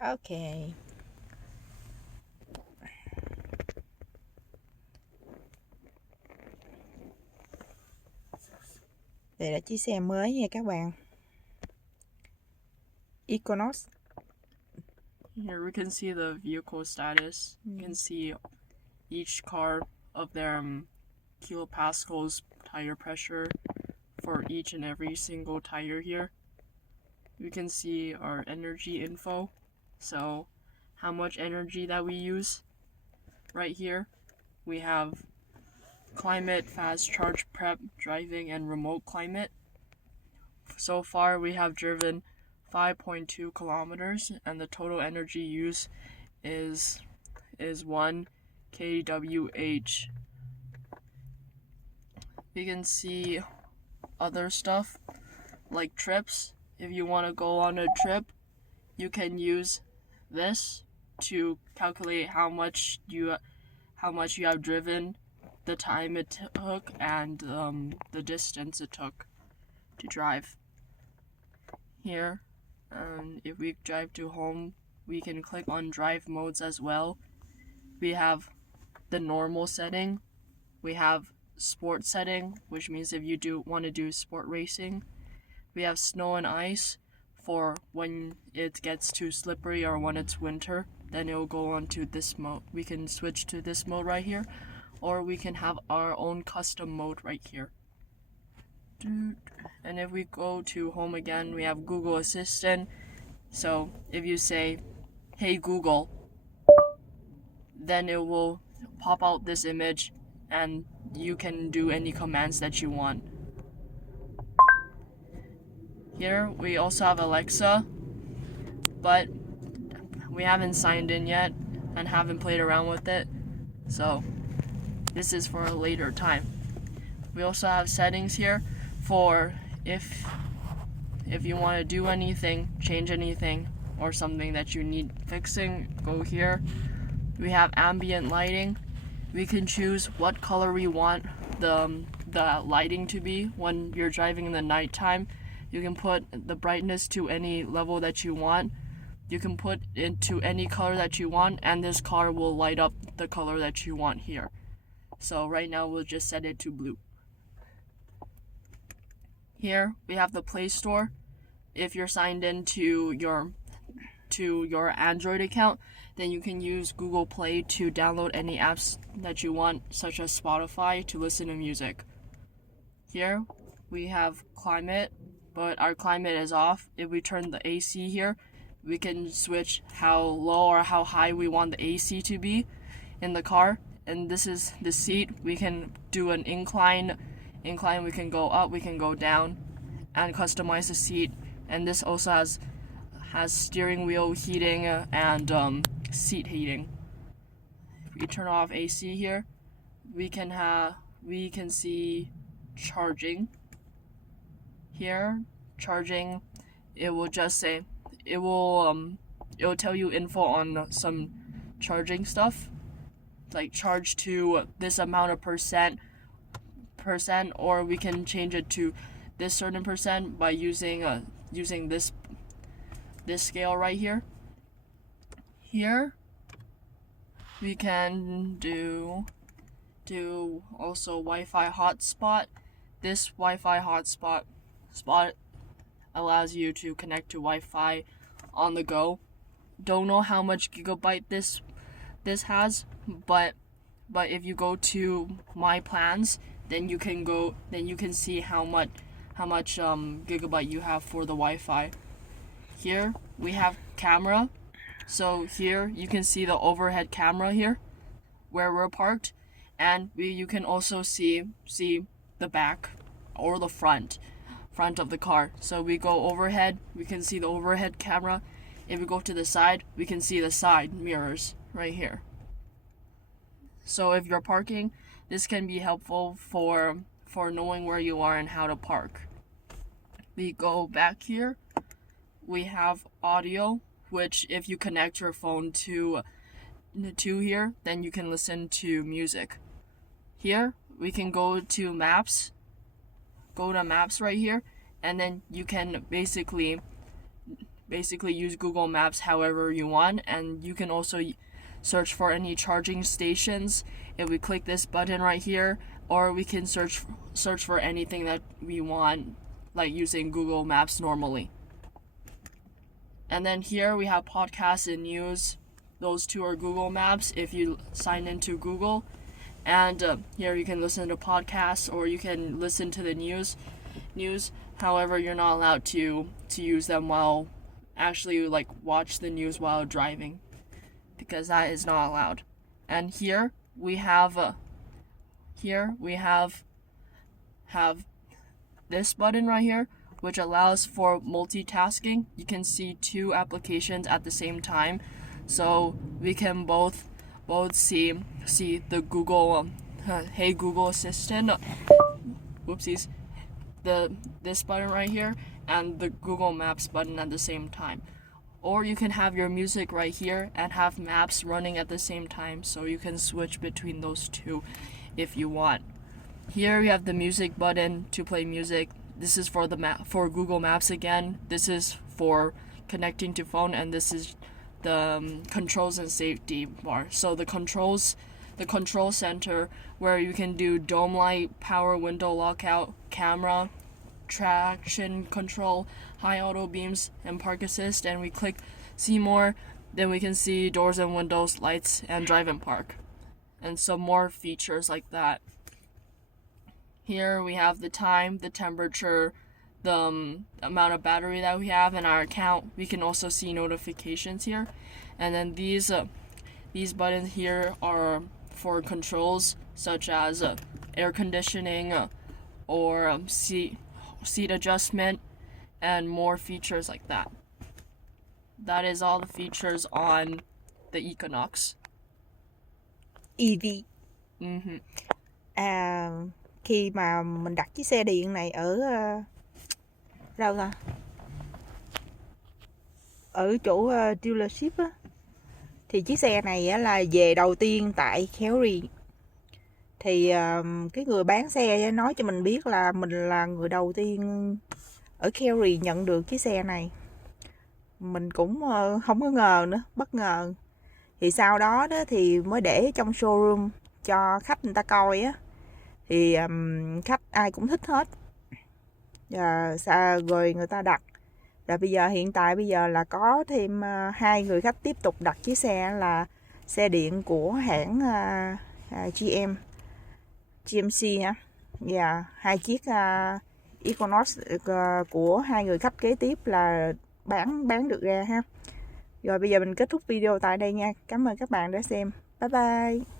Ok. Đây là chiếc xe mới nha các bạn. Equinox. Here we can see the vehicle status. You can see each car of their kilopascals tire pressure for each and every single tire here. We can see our energy info, so how much energy that we use. Right here we have climate, fast charge, prep, driving, and remote climate. So far we have driven 5.2 kilometers and the total energy use is 1 kWh. We can see other stuff like trips. If you want to go on a trip, you can use this to calculate how much you have driven, the time it took, and the distance it took to drive. Here, if we drive to home, we can click on drive modes as well. We have the normal setting. We have sport setting, which means if you want to do sport racing. We have snow and ice for when it gets too slippery or when it's winter. Then it will go on to this mode. We can switch to this mode right here, or we can have our own custom mode right here. And if we go to home again, we have Google Assistant. So if you say, "Hey Google," then it will pop out this image and you can do any commands that you want. Here we also have Alexa, but we haven't signed in yet and haven't played around with it, so this is for a later time. We also have settings here for if you want to do anything, change anything, or something that you need fixing, go here. We have ambient lighting. We can choose what color we want the lighting to be when you're driving in the nighttime. You can put the brightness to any level that you want. You can put it to any color that you want, and this car will light up the color that you want here. So right now we'll just set it to blue. Here we have the Play Store. If you're signed in to your Android account, then you can use Google Play to download any apps that you want, such as Spotify, to listen to music. Here we have climate, but our climate is off. If we turn the AC here, we can switch how low or how high we want the AC to be in the car. And this is the seat. We can do an incline. We can go up, we can go down, and customize the seat. And this also has steering wheel heating and seat heating. If we turn off AC here, we can see charging. Here, charging, it will tell you info on some charging stuff, like charge to this amount of percent, or we can change it to this certain percent by using this scale right here. Here we can do also Wi-Fi hotspot. This Wi-Fi hotspot allows you to connect to Wi-Fi on the go. Don't know how much gigabyte this has, but if you go to my plans, then you can see how much gigabyte you have for the Wi-Fi. Here we have camera. So here you can see the overhead camera here where we're parked, and you can also see the back or the front of the car. So we go overhead, we can see the overhead camera. If we go to the side, we can see the side mirrors right here. So if you're parking, this can be helpful for knowing where you are and how to park. We go back here. We have audio, which if you connect your phone to here, then you can listen to music. Here we can go to maps. Go to maps right here, and then you can basically basically use Google Maps however you want, and you can also search for any charging stations if we click this button right here, or we can search for anything that we want, like using Google Maps normally. And then here we have podcasts and news. Those two are Google Maps if you sign into Google. And here you can listen to podcasts, or you can listen to the news. However, you're not allowed to use them while actually like watch the news while driving, because that is not allowed. And here we have have this button right here, which allows for multitasking. You can see two applications at the same time, so we can both see the Google Hey Google Assistant, whoopsies, this button right here and the Google Maps button at the same time. Or you can have your music right here and have maps running at the same time, so you can switch between those two if you want. Here we have the music button to play music. This is for for Google Maps again. This is for connecting to phone, and this is the controls and safety bar. So the control center, where you can do dome light, power window lockout, camera, traction control, high auto beams, and park assist. And we click see more, then we can see doors and windows, lights, and drive and park, and some more features like that. Here we have the time, the temperature, the amount of battery that we have in our account. We can also see notifications here. And then these buttons here are for controls such as air conditioning or seat adjustment, and more features like that. That is all the features on the Equinox EV. Mm-hmm. Khi mà mình đặt chiếc xe điện này ở đâu ta? Ở chỗ dealership á, thì chiếc xe này á, là về đầu tiên tại Calgary. Thì cái người bán xe nói cho mình biết là mình là người đầu tiên ở Calgary nhận được chiếc xe này. Mình cũng không có ngờ nữa, bất ngờ. Thì sau đó thì mới để trong showroom cho khách người ta coi á. Thì khách ai cũng thích hết. Rồi người ta đặt. Rồi hiện tại bây giờ là có thêm 2 người khách tiếp tục đặt chiếc xe là xe điện của hãng GMC ha. Và 2 chiếc Equinox của 2 người khách kế tiếp là bán được ra ha. Rồi bây giờ mình kết thúc video tại đây nha. Cảm ơn các bạn đã xem. Bye bye.